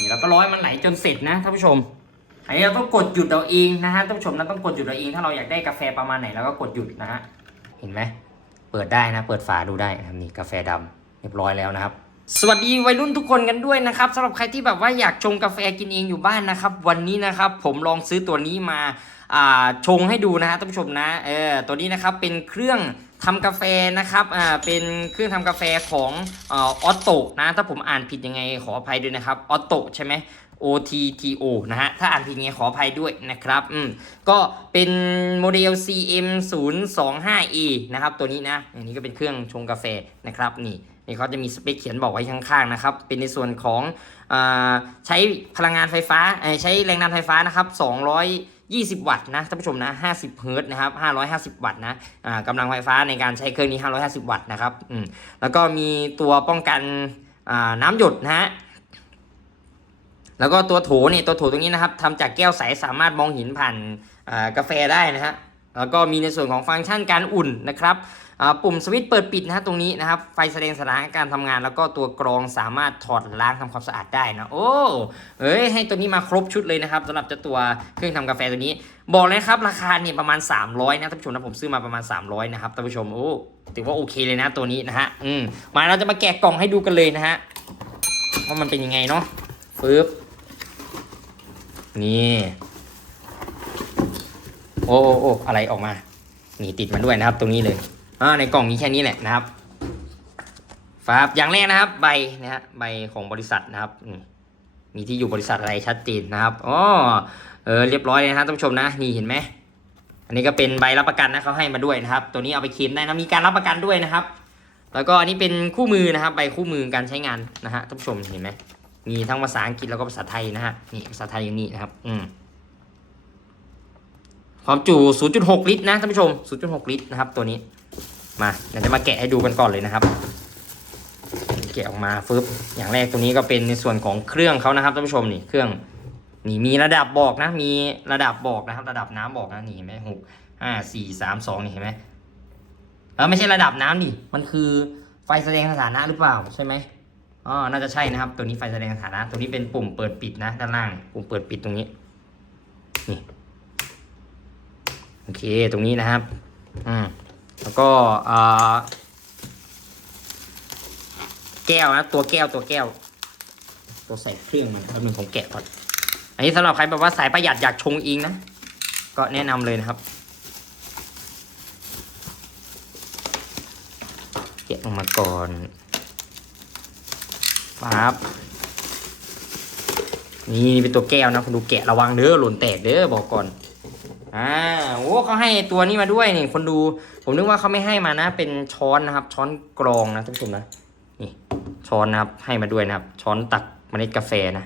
นี่เราก็ร้อยมันไหลจนเสร็จนะท่านผู้ชม อันนี้เราต้องกดหยุดเราเองนะฮะท่านผู้ชมเราต้องกดหยุดเราเอง ถ้าเราอยากได้กาแฟประมาณไหนเราก็กดหยุดนะฮะ เห็นไหม เปิดได้นะ เปิดฝาดูได้นะครับนี่กาแฟดำเรียบร้อยแล้วนะครับสวัสดีวัยรุ่นทุกคนกันด้วยนะครับสำหรับใครที่แบบว่าอยากชงกาแฟกินเองอยู่บ้านนะครับ วันนี้นะครับผมลองซื้อตัวนี้มา ชงให้ดูนะฮะท่านผู้ชมนะเออตัวนี้นะครับเป็นเครื่องทำกาแฟนะครับอ่าเป็นเครื่องทำกาแฟของออโตนะถ้าผมอ่านผิดยังไงขออภัยด้วยนะครับออโตใช่ไหม O T T O นะฮะ ถ้าอ่านผิดไงขออภัยด้วยนะครับ อืม ก็เป็นโมเดล CM 0 2 5 E นะครับ ตัวนี้นะ อันนี้ก็เป็นเครื่องชงกาแฟนะครับ นี่ นี่เขาจะมีสเปคเขียนบอกไว้ข้างๆนะครับ เป็นในส่วนของอาใช้พลังงานไฟฟ้า ใช้แรงดันไฟฟ้านะครับ 20 วัตต์นะท่านผู้ชมนะ 50 เฮิร์ตนะครับ 550 วัตต์นะกำลังไฟฟ้าในการใช้เครื่องนี้ 550 วัตต์นะครับแล้วก็มีตัวป้องกันน้ำหยดนะฮะแล้วก็ตัวโถเนี่ยตัวโถตรงนี้นะครับทำจากแก้วใสสามารถมองเห็นผ่านกาแฟได้นะฮะแล้วก็มีในส่วนของฟังก์ชันการอุ่นนะครับ ปุ่มสวิตช์เปิดปิดนะฮะตรงนี้นะครับ ไฟแสดงสถานการณ์ทำงาน แล้วก็ตัวกรองสามารถถอดล้างทำความสะอาดได้นะโอ้เอ้ยให้ตัวนี้มาครบชุดเลยนะครับสำหรับเจ้าตัวเครื่องทำกาแฟตัวนี้ บอกเลยครับราคาเนี่ยประมาณ 300 นะท่านผู้ชมนะผมซื้อมาประมาณ 300 นะครับท่านผู้ชมโอ้ถือว่าโอเคเลยนะตัวนี้นะฮะอืมมาเราจะมาแกะกล่องให้ดูกันเลยนะฮะว่ามันเป็นยังไงเนาะปึ๊บนี่โอ้โอ้โอ้อะไรออกมา นี่ติดมาด้วยนะครับตรงนี้เลย อ่าในกล่องมีแค่นี้แหละนะครับครับอย่างแรกนะครับ ใบนะฮะใบของบริษัทนะครับมีที่อยู่บริษัทอะไรชัดเจนนะครับอ๋อเออเรียบร้อยเลยนะครับท่านผู้ชมนะนี่เห็นไหมอันนี้ก็เป็นใบรับประกันนะเขาให้มาด้วยนะครับ ตัวนี้เอาไปเคลมได้นะมีการรับประกันด้วยนะครับ แล้วก็อันนี้เป็นคู่มือนะครับ ใบคู่มือการใช้งานนะฮะท่านผู้ชมเห็นไหมมีทั้งภาษาอังกฤษแล้วก็ภาษาไทยนะฮะนี่ภาษาไทยอย่างนี้นะครับ อืม ความจุ 0.6 ลิตรนะท่านผู้ชม 0.6 ลิตรนะครับ ตัวนี้ มาเดี๋ยวจะมาแกะให้ดูกันก่อนเลยนะครับ แกะออกมาฟึบอย่างแรกตัวนี้ก็เป็นในส่วนของเครื่องเขานะครับท่านผู้ชมนี่เครื่องนี่มีระดับบอกนะ มีระดับบอกนะครับ ระดับน้ำบอกนะนี่เห็นไหมหกห้าสี่สามสองนี่เห็นไหมเออไม่ใช่ระดับน้ำดิมันคือไฟแสดงสถานะหรือเปล่าใช่ไหมอ๋อน่าจะใช่นะครับ ตัวนี้ไฟแสดงสถานะ ตัวนี้เป็นปุ่มเปิดปิดนะ ด้านล่างปุ่มเปิดปิดตรงนี้นี่ อเคตรงนี้นะครับอืมแล้วก็แก้วนะตัวแก้วตัวแก้ว ตัวใส่เครื่องมันแล้วหนึ่งของแกะก่อนอันนี้สำหรับใครแบบว่าสายประหยัดอยากชงเองนะก็แนะนำเลยนะครับแกะออกมาก่อนครับนี่เป็นตัวแก้วนะคุณดูแกะระวังเด้อหล่นแตกเด้อบอกก่อน อ่าโอ้เขาให้ตัวนี้มาด้วยนี่คนดู ผมนึกว่าเขาไม่ให้มานะ เป็นช้อนนะครับ ช้อนกรองนะท่านผู้ชมนะนี่ช้อนนะครับให้มาด้วยนะครับ ช้อนตักเมล็ดกาแฟนะ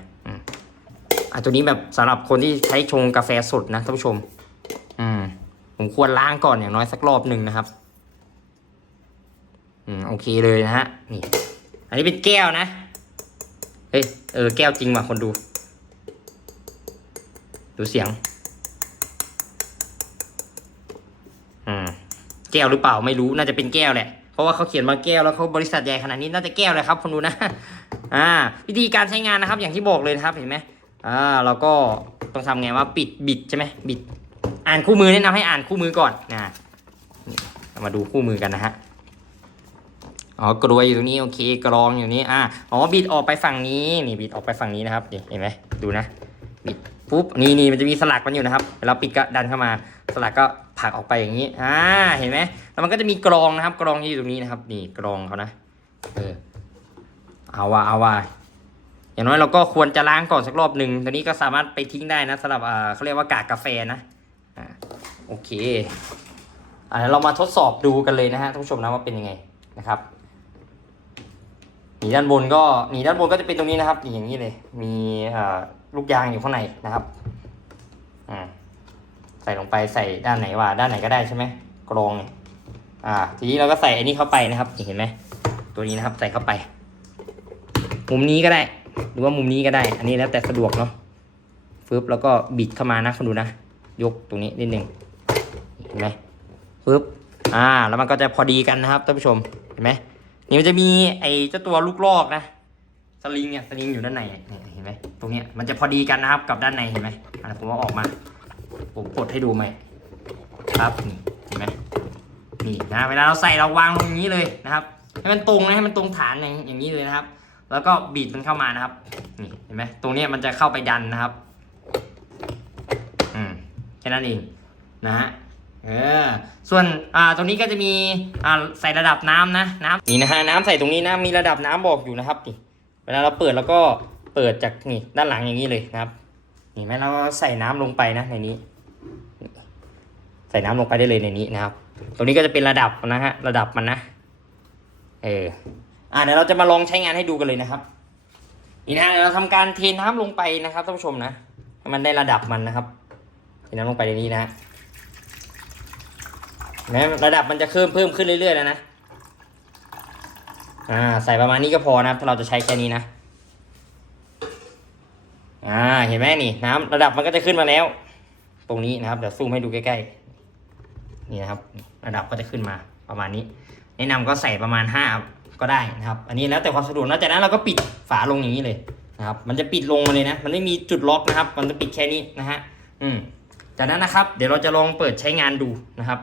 อะตัวนี้แบบสำหรับคนที่ใช้ชงกาแฟสดนะท่านผู้ชม อืม ผมควรล้างก่อนอย่างน้อยสักรอบหนึ่งนะครับ อืมโอเคเลยนะฮะนี่ อันนี้เป็นแก้วนะเฮ้ยเออแก้วจริงว่ะคนดู ดูเสียง อืมแก้วหรือเปล่าไม่รู้น่าจะเป็นแก้วแหละเพราะว่าเขาเขียนมาแก้วแล้วเขาบริษัทใหญ่ขนาดนี้น่าจะแก้วเลยครับคนดูนะ อ่า วิธีการใช้งานนะครับ อย่างที่บอกเลยนะครับเห็นไหมอ่าเราก็ต้องทำไงว่าปิดบิดใช่ไหมบิด อ่านคู่มือแนะนำให้อ่านคู่มือก่อนนะมาดูคู่มือกันนะฮะอ๋อกรวยอยู่ตรงนี้โอเคกรองอยู่นี้อ่าอ๋อบิดออกไปฝั่งนี้นี่บิดออกไปฝั่งนี้นะครับนี่เห็นไหมดูนะบิดปุ๊บนี่นี่มันจะมีสลักมันอยู่นะครับเวลาปิดก็ดันเข้ามาสลักก็ ผักออกไปอย่างนี้อ่าเห็นไหมแล้วมันก็จะมีกรองนะครับ กรองที่อยู่ตรงนี้นะครับ นี่กรองเขานะเออเอาว่าเอาว่าอย่างน้อยเราก็ควรจะล้างก่อนสักรอบหนึ่งตอนนี้ก็สามารถไปทิ้งได้นะสำหรับอ่าเขาเรียกว่ากากกาแฟนะอ่าโอเคอ่าเดี๋ยวเรามาทดสอบดูกันเลยนะฮะท่านผู้ชมนะว่าเป็นยังไงนะครับหนีด้านบนก็หนีด้านบนก็จะเป็นตรงนี้นะครับนี่อย่างนี้เลย มีลูกยางอยู่ข้างในนะครับอ่า ใส่ลงไปใส่ด้านไหนว่าด้านไหนก็ได้ใช่ไหมกรองเนี่ยอ่า ทีนี้เราก็ใส่อันนี้เข้าไปนะครับเห็นไหมตัวนี้นะครับใส่เข้าไป มุมนี้ก็ได้ หรือว่ามุมนี้ก็ได้ อันนี้แล้วแต่สะดวกเนาะฟึบแล้วก็บิดเข้ามานะคุณดูนะ ยกตรงนี้นิดหนึ่งเห็นไหมฟึบอ่า แล้วมันก็จะพอดีกันนะครับท่านผู้ชมเห็นไหมนี่มันจะมีไอ้เจ้าตัวลูกลอกนะสลิงเนี่ยสลิงอยู่ด้านในเห็นไหมตรงเนี้ยมันจะพอดีกันนะครับกับด้านในเห็นไหมอะผมเอาออกมา ผมกดให้ดูไหมครับนี่เห็นไหมนี่นะเวลาเราใส่เราวางลงอย่างนี้เลยนะครับ ให้มันตรงนะให้มันตรงฐานอย่างอย่างนี้เลยนะครับ แล้วก็บีบมันเข้ามานะครับนี่เห็นไหมตรงนี้มันจะเข้าไปดันนะครับอืมแค่นั้นเองนะฮะเออส่วนอ่าตรงนี้ก็จะมีอ่าใส่ระดับน้ำนะน้ำนี่นะฮะน้ำใส่ตรงนี้นะมีระดับน้ำบอกอยู่นะครับนี่เวลาเราเปิดแล้วก็เปิดจากนี่ด้านหลังอย่างนี้เลยนะครับนี่ไหมเราใส่น้ำลงไปนะในนี้ ส่น้ำลงไปได้เลยในนี้นะครับ ตรงนี้ก็จะเป็นระดับนะฮะระดับมันนะ เออ อ่าเดี๋ยวเราจะมาลองใช้งานให้ดูกันเลยนะครับ นี่นะฮะเดี๋ยวเราทำการเทน้ำลงไปนะครับท่านผู้ชมนะให้มันได้ระดับมันนะครับ เทน้ำลงไปในนี้นะฮะเห็นะระดับมันจะเพิ่มเพิ่มขึ้นเรื่อยๆแล้วนะอ่าใส่ประมาณนี้ก็พอนะครับ ถ้าเราจะใช้แค่นี้นะอ่าเห็นไหมนี่น้ำระดับมันก็จะขึ้นมาแล้ว ตรงนี้นะครับเดี๋ยวซูมให้ดูใกล้ๆ นี่นะครับ ระดับก็จะขึ้นมาประมาณนี้ แนะนำก็ใส่ประมาณห้าก็ได้นะครับ อันนี้แล้วแต่ความสะดวกนะจากนั้นเราก็ปิดฝาลงอย่างนี้เลยนะครับ มันจะปิดลงมาเลยนะ มันไม่มีจุดล็อกนะครับ มันจะปิดแค่นี้นะฮะอืมจากนั้นนะครับ เดี๋ยวเราจะลองเปิดใช้งานดูนะครับ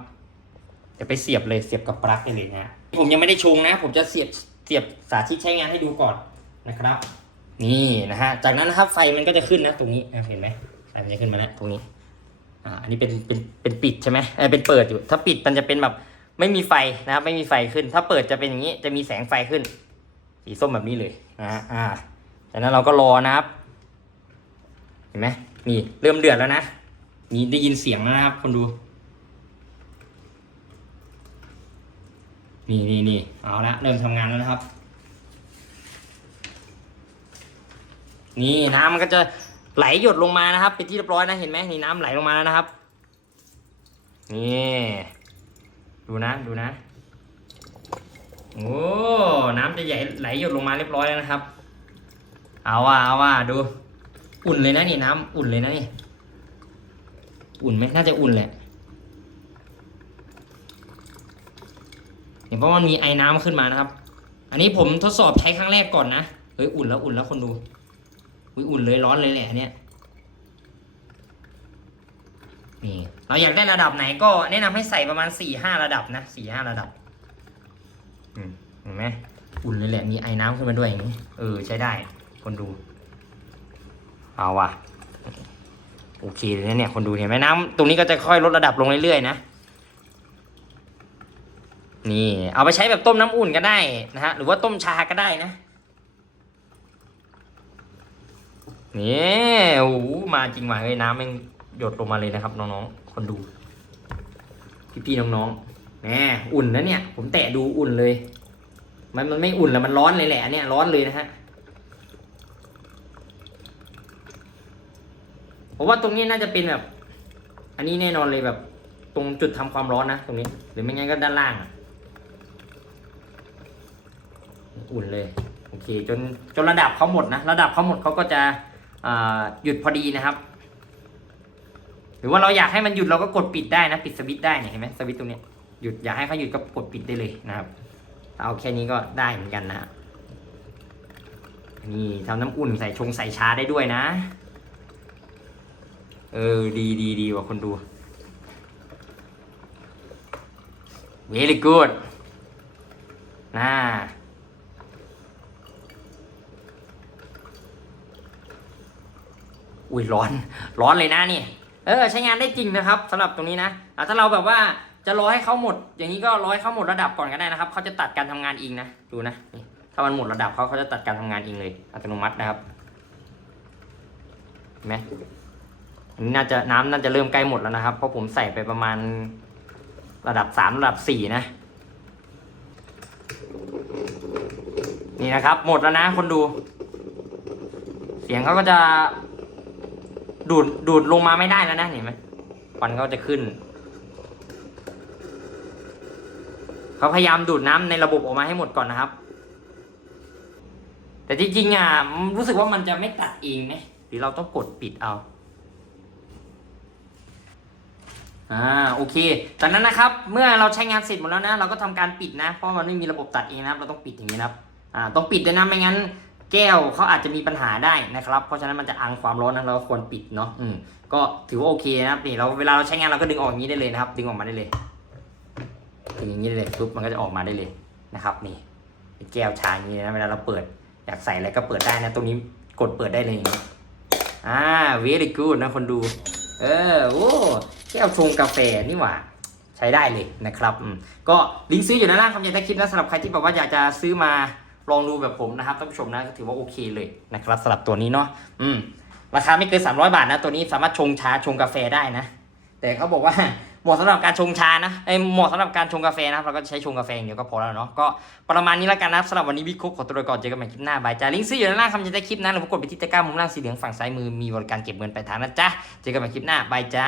เดี๋ยวไปเสียบเลยเสียบกับปลั๊กได้เลยนะผมยังไม่ได้ชงนะ ผมจะเสียบเสียบสาธิตใช้งานให้ดูก่อนนะครับ นี่นะฮะจากนั้นนะครับไฟมันก็จะขึ้นนะ ตรงนี้เห็นไหมไฟมันจะขึ้นมาแล้วตรงนี้ อ่าอันนี้เป็นเป็นเป็นปิดใช่ไหมเออเป็นเปิดอยู่ ถ้าปิดมันจะเป็นแบบไม่มีไฟนะครับไม่มีไฟขึ้น ถ้าเปิดจะเป็นอย่างนี้จะมีแสงไฟขึ้น สีส้มแบบนี้เลยนะฮะอ่าจากนั้นเราก็รอนะครับ เห็นไหมนี่เริ่มเดือดแล้วนะมีได้ยินเสียงแล้วนะครับ คนดู นี่นี่นี่เอาละเริ่มทำงานแล้วนะครับ นี่น้ำมันก็จะ ไหลหยดลงมานะครับ เป็นที่เรียบร้อยนะเห็นไหมนี่น้ำไหลลงมาแล้วนะครับนี่ดูนะดูนะโอ้น้ำจะใหญ่ไหลหยดลงมาเรียบร้อยแล้วนะครับ เอาว่าเอาว่าดู อุ่นเลยนะนี่น้ำอุ่นเลยนะนี่อุ่นไหมน่าจะอุ่นแหละเห็นเพราะมันมีไอ้น้ำขึ้นมานะครับ อันนี้ผมทดสอบใช้ครั้งแรกก่อนนะเฮ้ยอุ่นแล้วอุ่นแล้วคนดู อุ้ยอุ่นเลยร้อนเลยแหละเนี่ยนี่เราอยากได้ระดับไหนก็แนะนำให้ใส่ประมาณสี่ห้าระดับนะสี่ห้าระดับเห็นไหมอุ่นเลยแหละมีไอ้น้ำขึ้นมาด้วยอย่างนี้เออใช้ได้ คนดู เอาว่ะโอเคเลยนะเนี่ยคนดูเห็นไหมน้ำตรงนี้ก็จะค่อยลดระดับลงเรื่อยๆนะนี่เอาไปใช้แบบต้มน้ำอุ่นก็ได้นะฮะหรือว่าต้มชาก็ได้นะ นี่โอ้มาจริงว่ะเฮ้ยน้ำมันหยดลงมาเลยนะครับ น้องๆ คนดู พี่ๆน้องๆแหมอุ่นนะเนี่ย ผมแตะดูอุ่นเลย มันมันไม่อุ่นแล้วมันร้อนเลยแหละเนี่ยร้อนเลยนะฮะผมว่าตรงนี้น่าจะเป็นแบบ อันนี้แน่นอนเลยแบบ ตรงจุดทำความร้อนนะตรงนี้ หรือไม่งั้นก็ด้านล่างอะอุ่นเลย โอเค จนจนระดับเขาหมดนะ ระดับเขาหมดเขาก็จะ หยุดพอดีนะครับ หรือว่าเราอยากให้มันหยุดเราก็กดปิดได้นะ ปิดสวิตได้เนี่ยเห็นไหมสวิตตรงนี้หยุดอยากให้เขาหยุดก็กดปิดได้เลยนะครับ เอาแค่นี้ก็ได้เหมือนกันนะนี่ทำน้ำอุ่นใส่ชงใส่ชาได้ด้วยนะ เออดีดีดีว่ะคนดู very good น่า อุ้ยร้อน ร้อนเลยนะนี่ เออใช้งานได้จริงนะครับสำหรับตรงนี้นะถ้าเราแบบว่าจะรอให้เขาหมด อย่างนี้ก็รอให้เขาหมดระดับก่อนก็ได้นะครับเขาจะตัดการทำงานเองนะดูนะนี่ถ้ามันหมดระดับเขาเขาจะตัดการทำงานเองเลย อัตโนมัตินะครับเห็นไหมอันนี้น่าจะน้ำน่าจะเริ่มใกล้หมดแล้วนะครับ เพราะผมใส่ไปประมาณระดับสามระดับสี่นะ นี่นะครับ หมดแล้วนะคนดู เสียงเขาก็จะ ดูดดูดลงมาไม่ได้แล้วนะเห็นไหมควันเขาจะขึ้น เขาพยายามดูดน้ำในระบบออกมาให้หมดก่อนนะครับ แต่จริงๆอะรู้สึกว่ามันจะไม่ตัดเองไหมหรือเราต้องกดปิดเอาอ่าโอเคจากนั้นนะครับ เมื่อเราใช้งานเสร็จหมดแล้วนะ เราก็ทำการปิดนะ เพราะมันไม่มีระบบตัดเองนะครับ เราต้องปิดอย่างนี้นะครับ อ่า ต้องปิดด้วยนะ ไม่งั้น แก้วเขาอาจจะมีปัญหาได้นะครับ เพราะฉะนั้นมันจะอังความร้อนนะเราควรปิดเนาะอืมก็ถือว่าโอเคนะครับนี่เราเวลาเราใช้งานเราก็ดึงออกอย่างนี้ได้เลยนะครับ ดึงออกมาได้เลยดึงอย่างนี้ได้เลยปุ๊บมันก็จะออกมาได้เลยนะครับ นี่เป็นแก้วชาอย่างนี้นะเวลาเราเปิดอยากใส่อะไรก็เปิดได้นะตรงนี้กดเปิดได้เลยอย่างนี้อ่า very good นะคนดู เออโอ้แก้วชงกาแฟนี่หว่าใช้ได้เลยนะครับอืมก็ลิงก์ซื้ออยู่ด้านล่างคำยันตะคลิปนะสำหรับใครที่แบบว่าอยากจะซื้อมา ลองดูแบบผมนะครับท่านผู้ชมนะก็ถือว่าโอเคเลยนะครับสำหรับตัวนี้เนาะอืมราคาไม่เกิน300 บาทนะ ตัวนี้สามารถชงชาชงกาแฟได้นะ แต่เขาบอกว่าเหมาะสำหรับการชงชานะไอยเหมาะสำหรับการชงกาแฟนะครับเราก็ใช้ชงกาแฟอย่างเดียวก็พอแล้วเนาะก็ประมาณนี้แล้วกันนะสำหรับวันนี้วิคุกขอตัวไปก่อนเจอกันใหม่คลิปหน้าบายจ้าลิงก์ซื้ออยู่ด้านล่างคำยันตะคลิปนะหรือกดไปที่ตะกร้ามุมล่างสีเหลืองฝั่งซ้ายมือมีบริการเก็บเงินปลายทางนะจ๊ะเจอกันใหม่คลิปหน้าบายจ้า